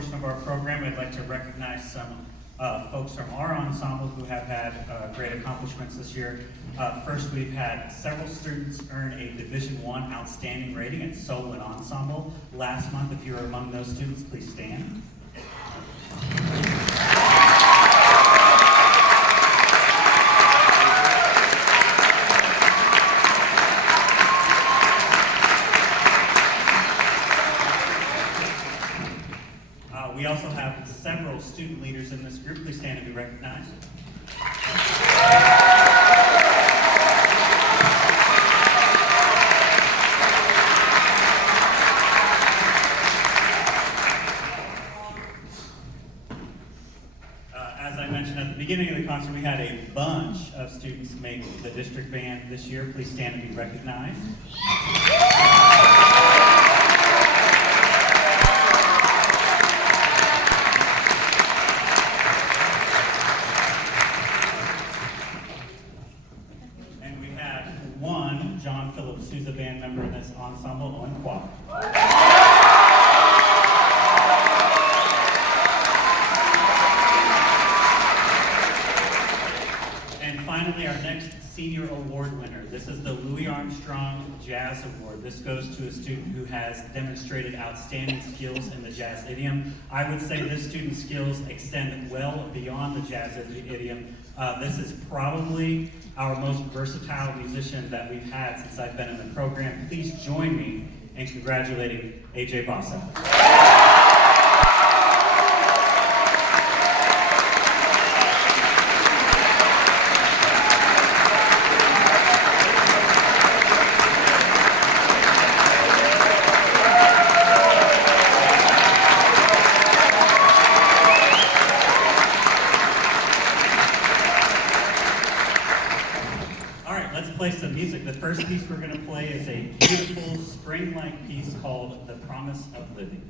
portion of our program, I'd like to recognize some folks from our ensemble who have had great accomplishments this year. First, we've had several students earn a Division I outstanding rating at solo and ensemble. Last month, if you were among those students, please stand. We also have several student leaders in this group. Please stand and be recognized. As I mentioned at the beginning of the concert, we had a bunch of students make the district band this year. Please stand and be recognized. Who's a band member in this ensemble on choir. And finally, our next senior award winner. This is the Louis Armstrong Jazz Award. This goes to a student who has demonstrated outstanding skills in the jazz idiom. I would say this student's skills extend well beyond the jazz idiom. This is probably our most versatile musician that we've had since I've been in the program. Please join me in congratulating AJ Vasa. Play some music. The first piece we're going to play is a beautiful spring-like piece called The Promise of Living.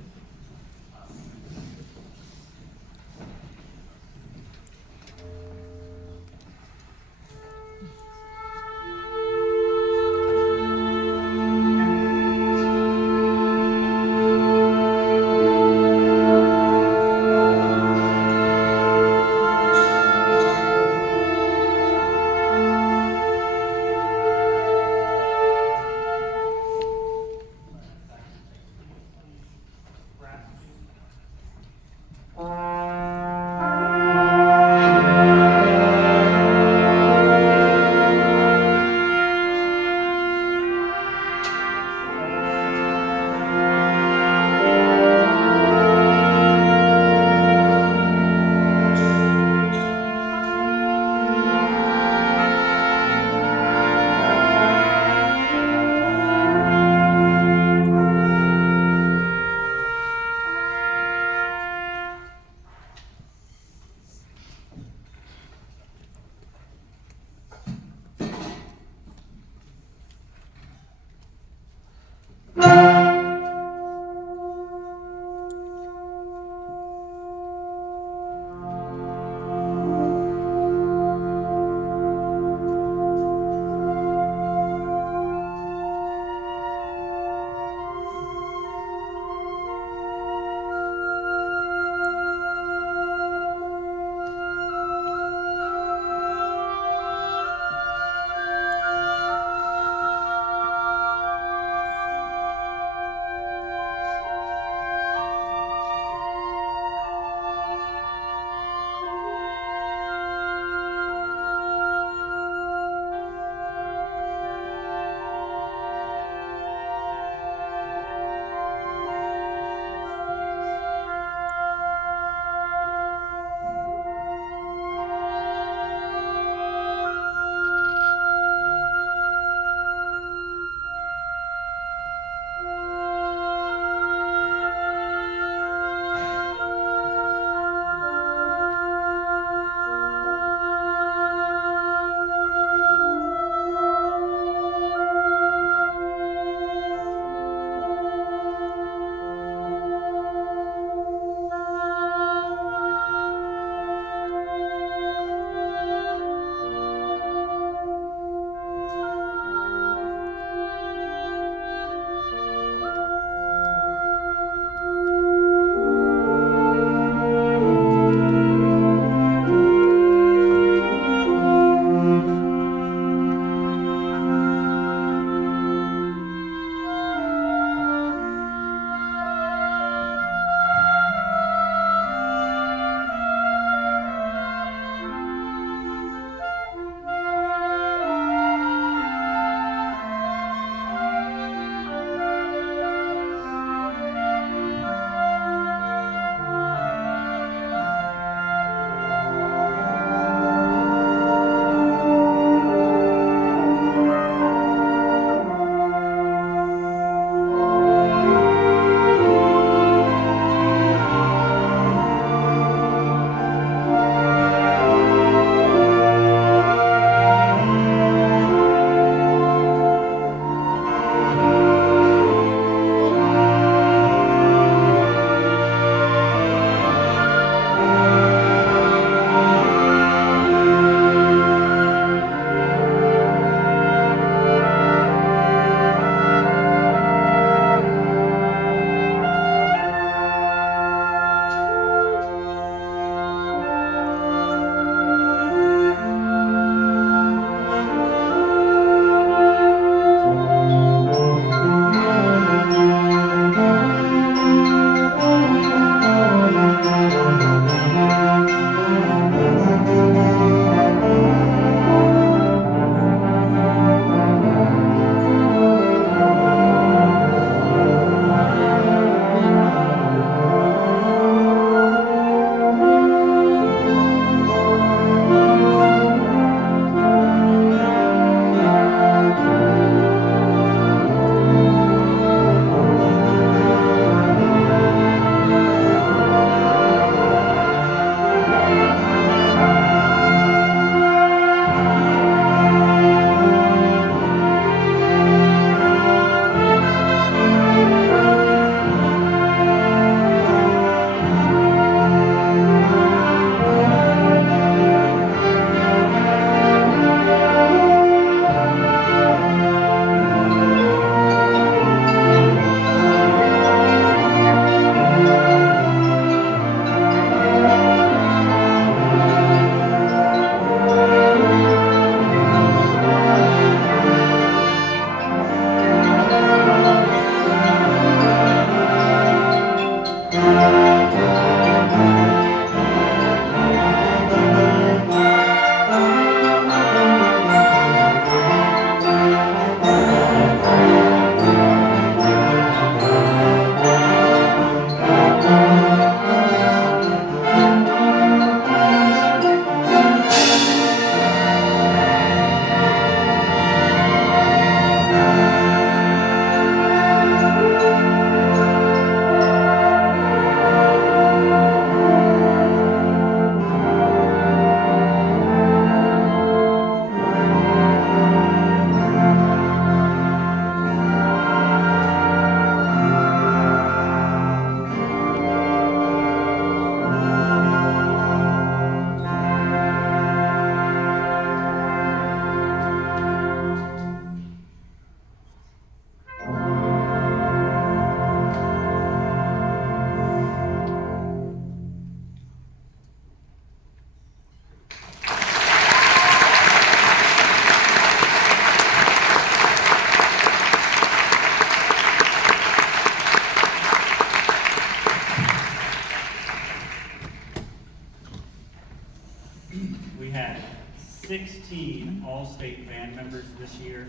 16 all-state band members this year,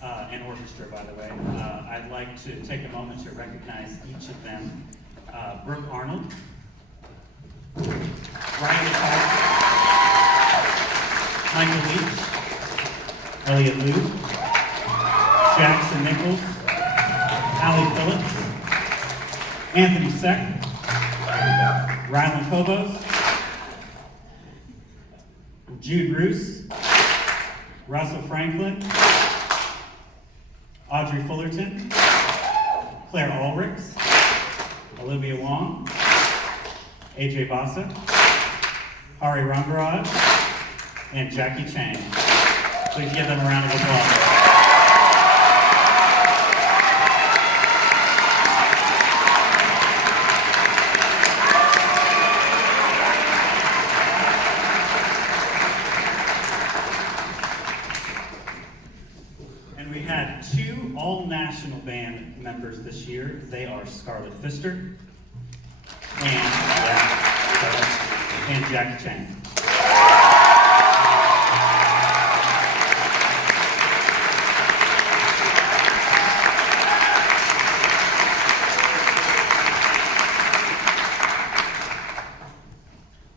and orchestra, by the way. I'd like to take a moment to recognize each of them. Brooke Arnold, Ryan Clark, Michael Leach, Elliot Liu, Jackson Nichols, Allie Phillips, Anthony Seck, Rylan Kobos, Jude Roos, Russell Franklin, Audrey Fullerton, Claire Ulrichs, Olivia Wong, AJ Vasa, Hari Rangaraj, and Jackie Chang. Please give them a round of applause. And we had 2 all-national band members this year. They are Scarlett Pfister and Jackie Chang.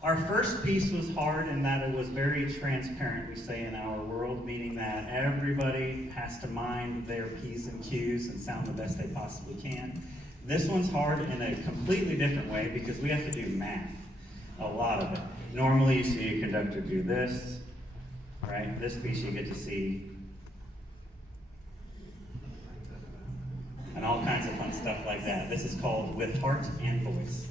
Our first piece was hard in that it was very transparent, we say in our world, meaning that everybody has to mind their P's and Q's and sound the best they possibly can. This one's hard in a completely different way because we have to do math, a lot of it. Normally you see a conductor do this, right? This piece you get to see, and all kinds of fun stuff like that. This is called With Heart and Voice.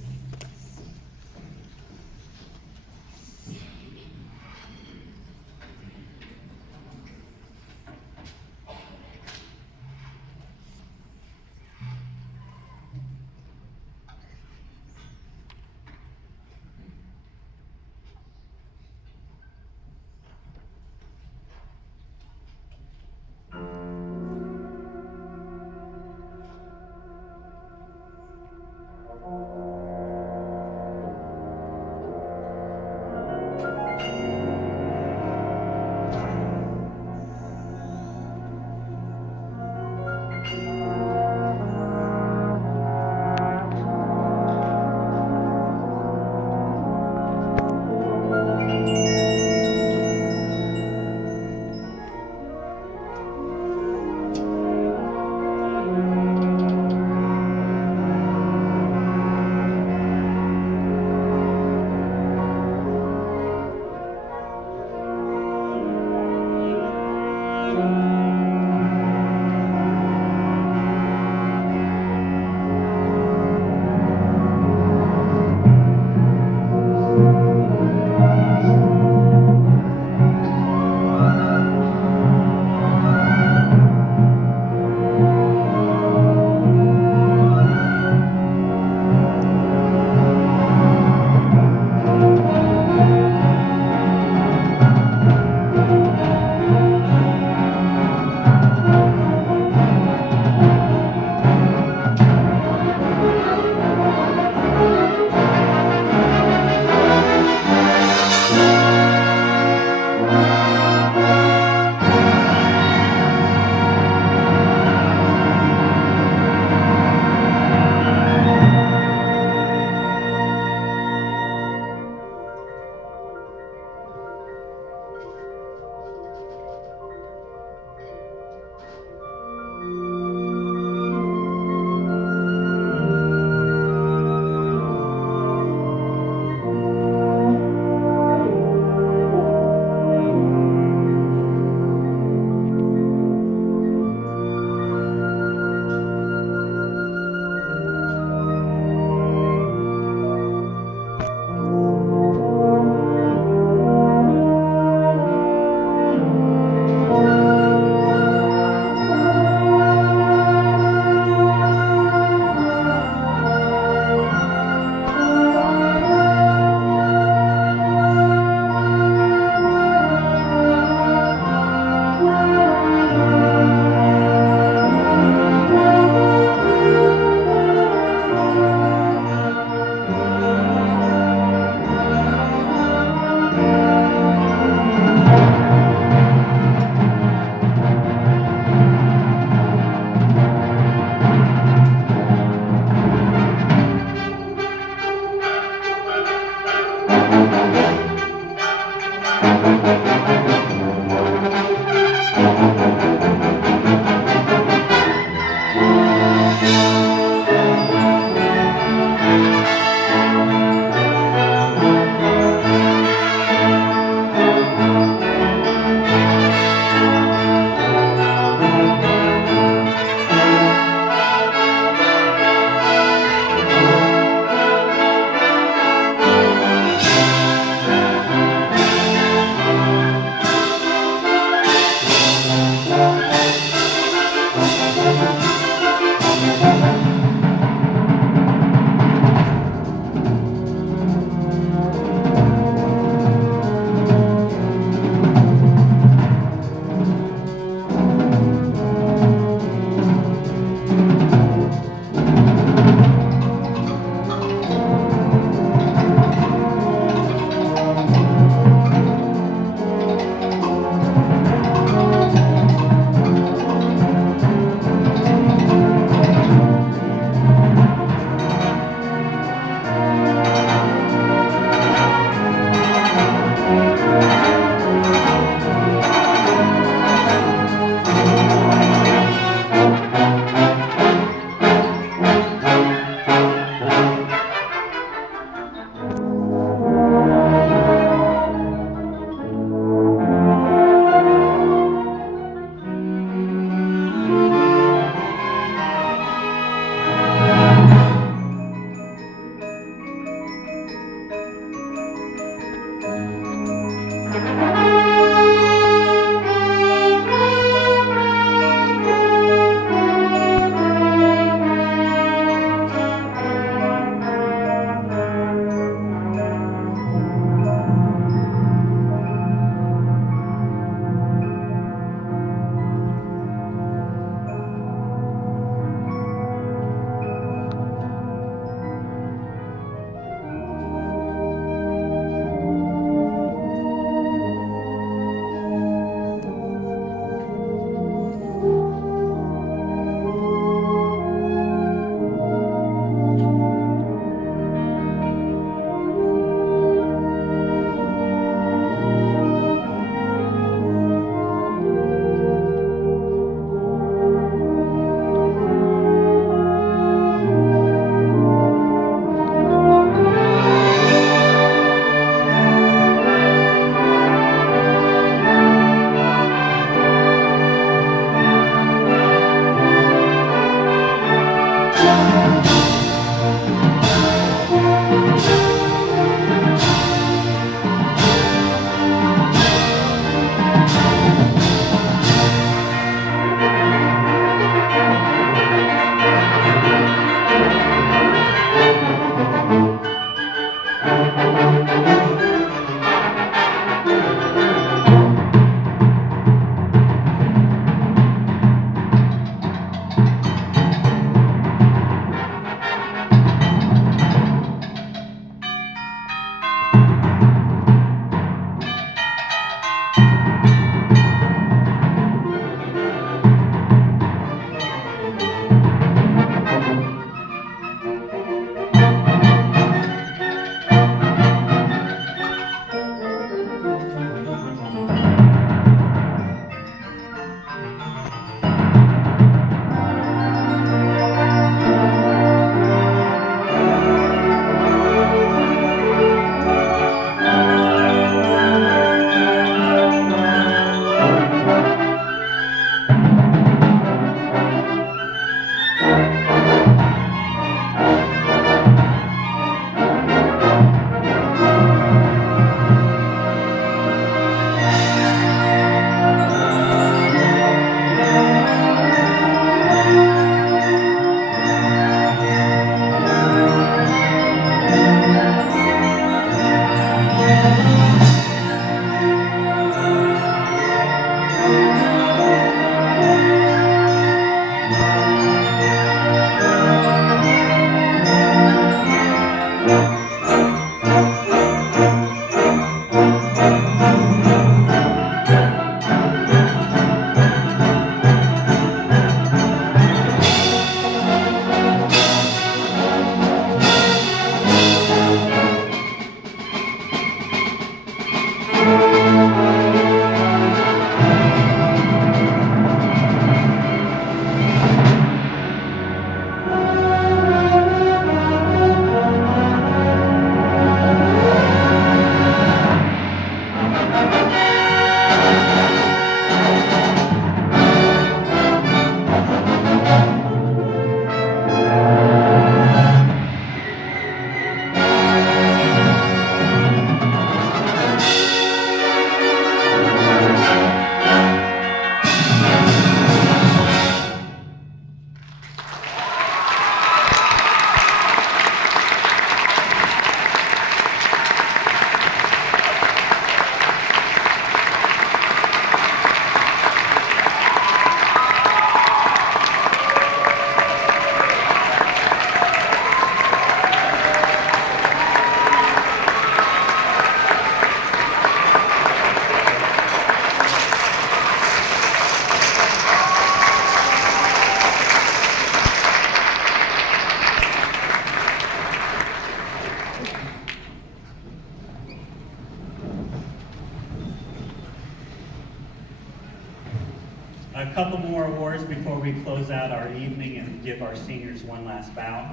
A couple more awards before we close out our evening and give our seniors one last bow.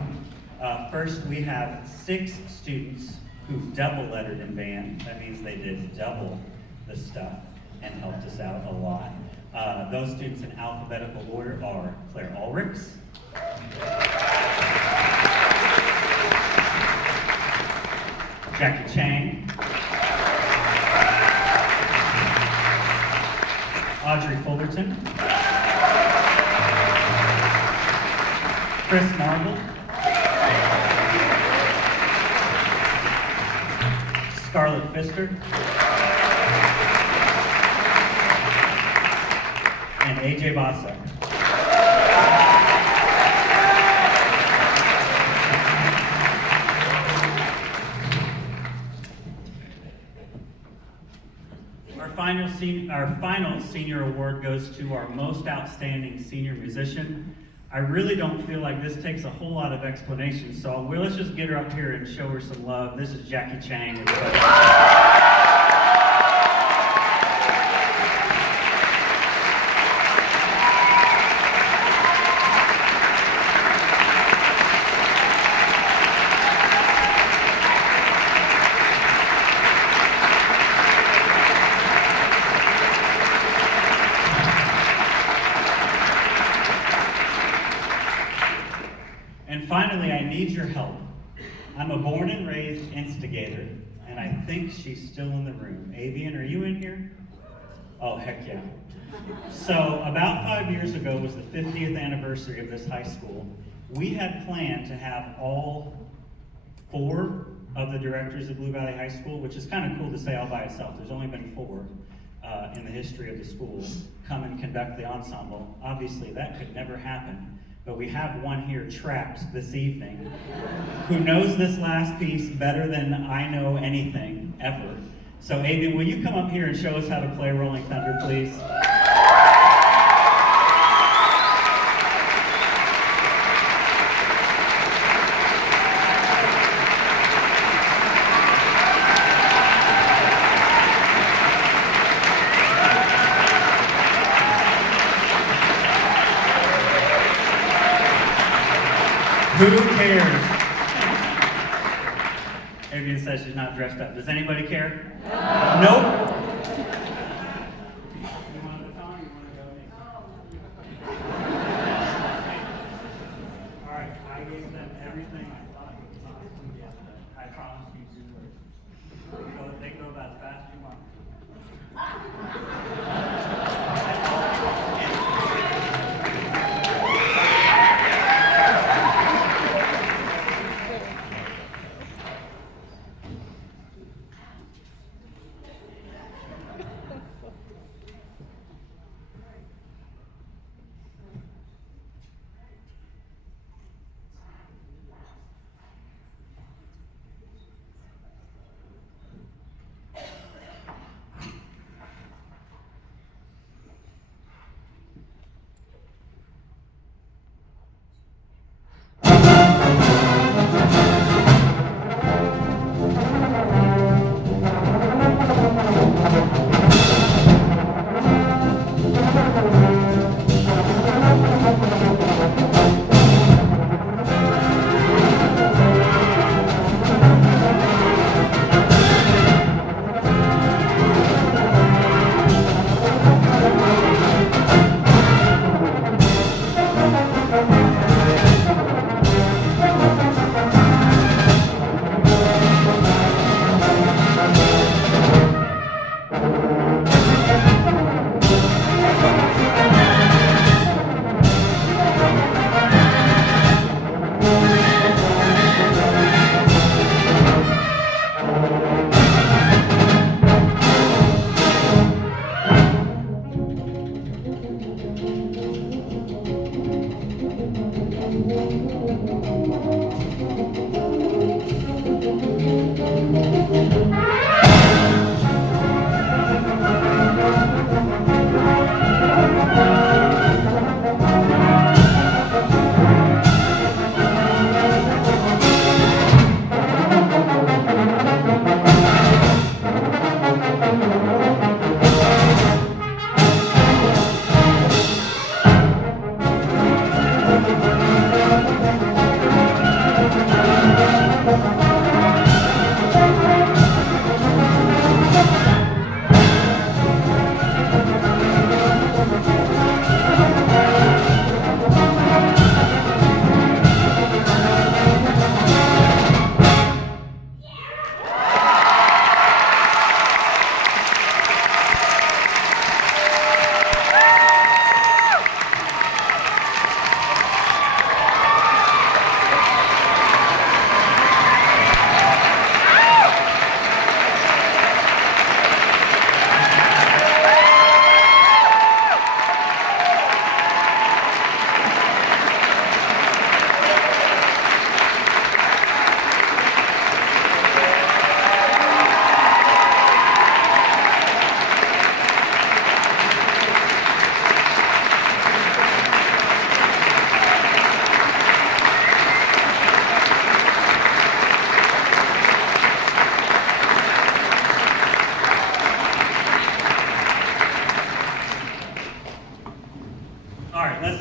First, we have 6 students who double lettered in band. That means they did double the stuff and helped us out a lot. Those students in alphabetical order are Claire Ulrichs, Jackie Chang, Audrey Fullerton, Chris Marble, Scarlett Pfister, and AJ Bassa. Our final senior award goes to our most outstanding senior musician. I really don't feel like this takes a whole lot of explanation, so let's just get her up here and show her some love. This is Jackie Chang. Finally, I need your help. I'm a born and raised instigator, and I think she's still in the room. Avian, are you in here? Oh, heck yeah. So about 5 years ago was the 50th anniversary of this high school. We had planned to have all 4 of the directors of Blue Valley High School, which is kind of cool to say all by itself. There's only been 4 in the history of the school, come and conduct the ensemble. Obviously, that could never happen. But we have one here trapped this evening who knows this last piece better than I know anything ever. So Avian, will you come up here and show us how to play Rolling Thunder, please? Who cares? Avian says she's not dressed up. Does anybody care? No. Nope. You want the song or you want to go? All right, I gave them everything I thought was awesome. I promise you two words. They go about as fast as you want.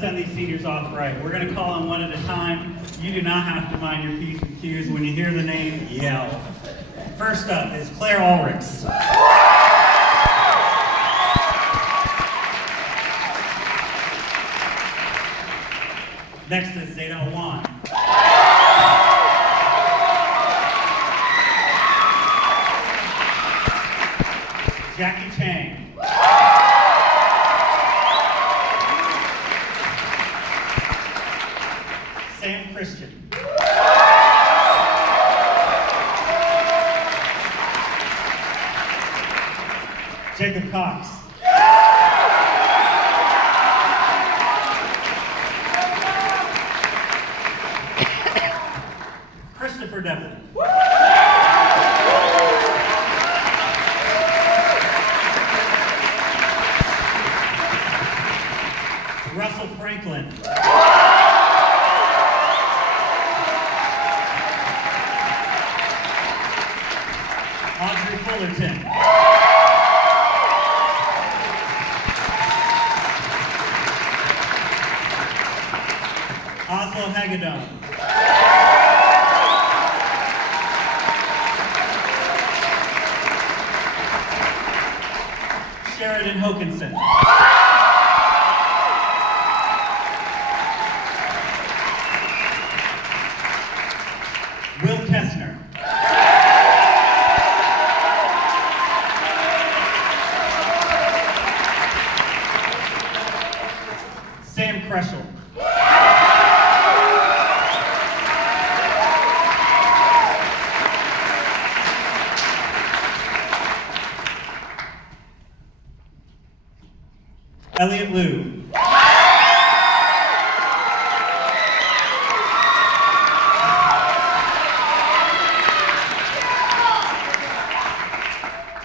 send these seniors off right. We're going to call them one at a time. You do not have to mind your P's and Q's. When you hear the name, yell. First up is Claire Ulrichs. Next is Zeta Wan. Jackie Chang. Sam Christian. Jacob Cox. Christopher Devlin. Russell Franklin. Audrey Fullerton. Oslo Hagedon. Sheridan Hokinson. Will Kessner. Sam Kreschel. Elliot Liu.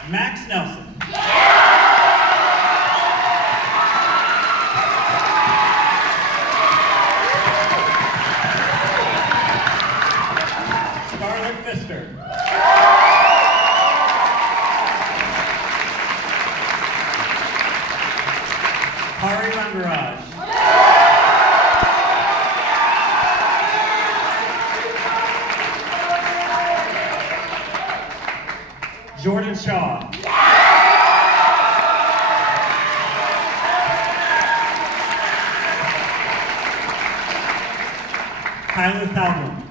Max Nelson. Scarlett Pfister. Hari Rangaraj. Jordan Shaw. Tyler Thalbom.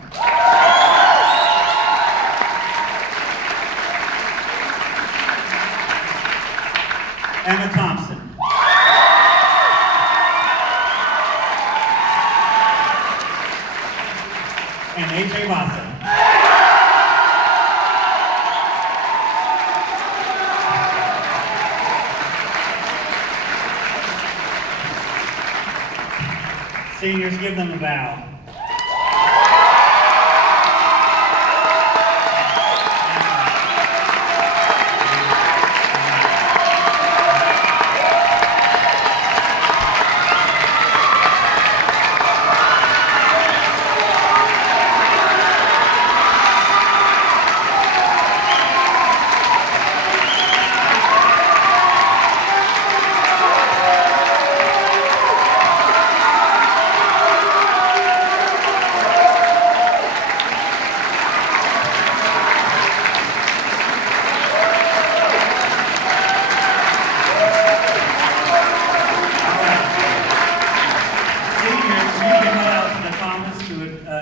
Emma Thompson. And AJ Vasa. Seniors, give them a bow.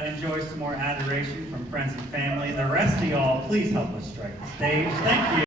Enjoy some more adoration from friends and family. The rest of y'all, please help us strike the stage. Thank you.